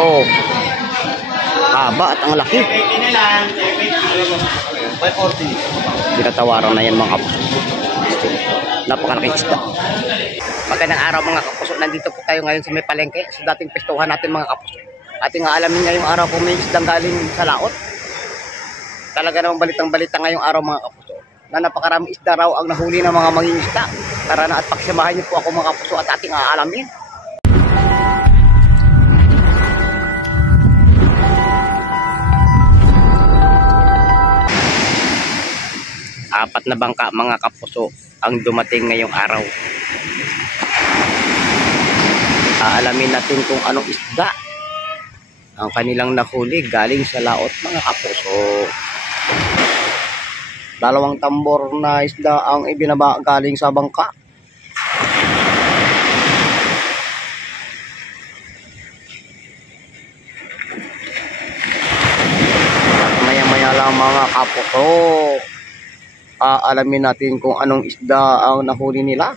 Oh. Haba at ang laki. Tinatawaran na yan mga kapuso. Napakalaking isda. Magandang araw mga kapuso. Nandito po tayo ngayon sa may palengke. Sa dating pestuhan natin mga kapuso. Ating aalamin ngayong araw kung may isdang galing sa laot. Talaga namang balitang-balita ngayong araw mga kapuso. Na napakaraming isda raw ang nahuli ng mga mangingisda. Tara na at pagsamahan niyo po ako mga kapuso at ating aalamin. Apat na bangka mga kapuso ang dumating ngayong araw. Aalamin natin kung anong isda ang kanilang nahuli galing sa laot mga kapuso. Dalawang tambor na isda ang ibinaba galing sa bangka. Maya-maya lang mga kapuso. Alamin natin kung anong isda ang nahuli nila.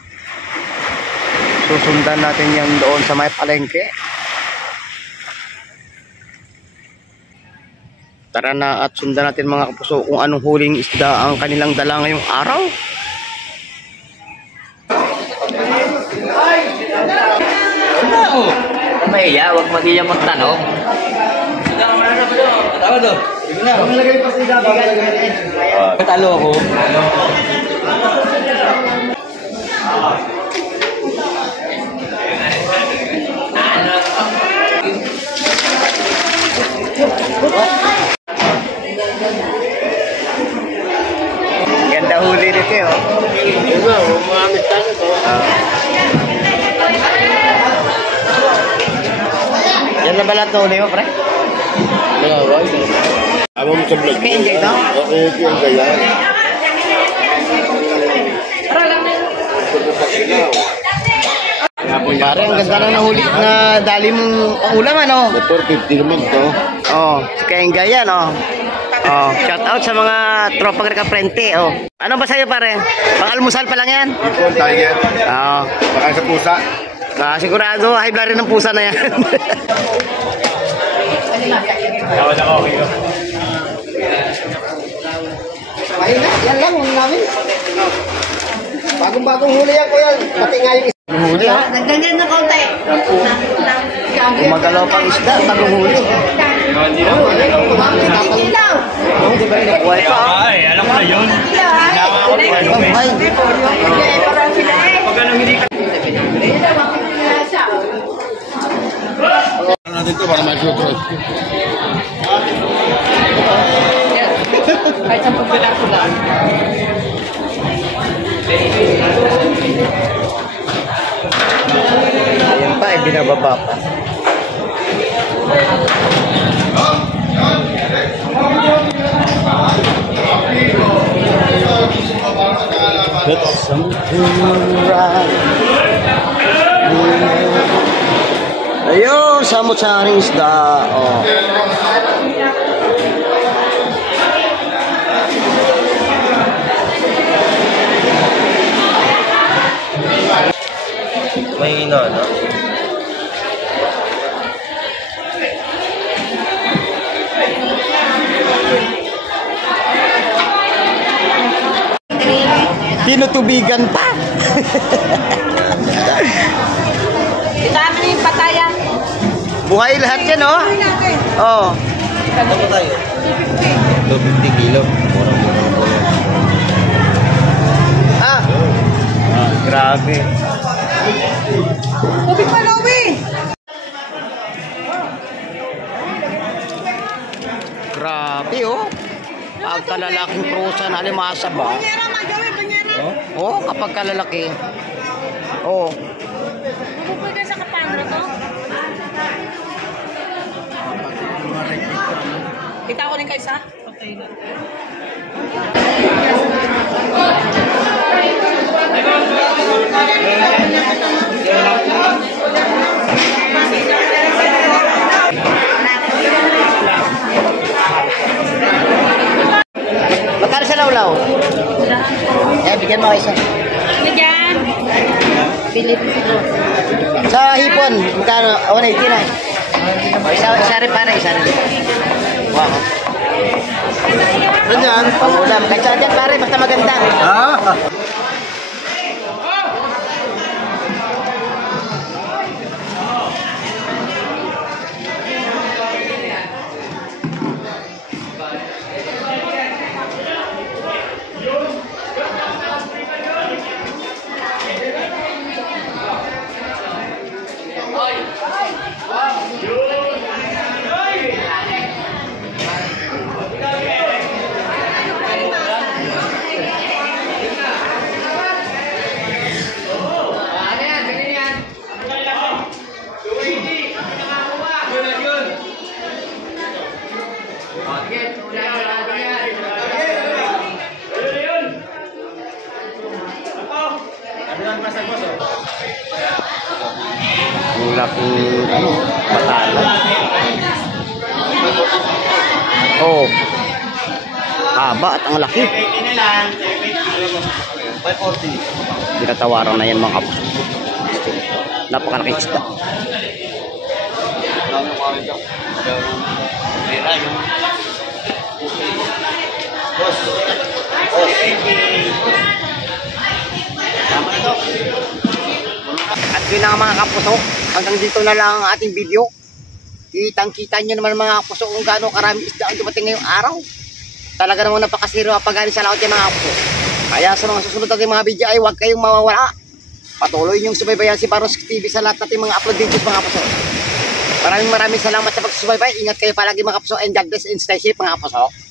Susundan natin yan doon sa may palengke. Tara na at sundan natin mga kapuso kung anong huling isda ang kanilang dala ngayong araw. Mahiya, huwag maghiya magtanong. Tawag doon. Patalo ako. Ganda huli nito oh. Diba, umaamit tayo to. Yan na ba lahat huli mo pre? Dalawa. Amo mo sa vlog. Kaya ito? Okay, kaya yan. Pare, ang ganda na nahuli na dali mong pangulam ano? Motor 50 naman to. Oh, si Kainga yan oh. Oh, shout out sa mga tropang Frente oh. Ano ba sa'yo pare? Pang-almusal pa lang yan? Ipon, tiger. Oo. Baka sa pusa. Sigurado, high blood rin ng pusa na yan. Tawad ako, okay. Yan lang, huli namin. Bagong-bagong huli yan ko yan. Pati nga yung isda. Huli ha? Nagdanyan na konti. Gumagalaw pang isda, bagong huli. Hindi lang. Hindi ba rin nakuha ito ha? Ay, alam ko na yun. Ay, Ano natin ito para may filtros? Kahit sa pagbilang ko lang. ayan pa, binababa pa. It's something right. Ayun, samot-saring isda. Oh. May ina, no? Tinutubigan pa. Itama na yung patayan. Buhay lahat yan, oh. Oh. Ano ba tayo? 250 kilo. Ah. Grabe. Tubig pa, Lowy! Grabe, oh. Pagkalalaking prusa na alimasa ba? Banyera, magawi, banyera. Oh, kapag kalalaki. Oh. Pupwede sa kapandra to? Kita ko rin kayo sa? Okay na. Magkano sa lawlaw? Yan, bigyan mo isa. Bigyan. Sa hipon, magkano? 180 na. Isa rin pare, isa rin. Wow. Ganyan. Pangulam. Kahit saan dyan pare, basta maganda. Ah. Mula po, matala. Oh. Haba at ang laki. Pinatawaran na yan mga kapuso. Napakalaking isda. At yun na mga kapuso, hanggang dito na lang ang ating video. Kitang-kita nyo naman mga kapuso kung gaano karami isda ang dumating ngayong araw. Talaga namang napakasiro ang pagani sa laot yung mga kapuso. Kaya sa mga susunod natin mga video ay huwag kayong mawawala. Patuloy nyong subaybayan si Baros TV sa lahat natin mga upload videos mga kapuso. Maraming salamat sa pagsubaybay. Ingat kayo palagi mga kapuso and God bless and stay safe mga kapuso.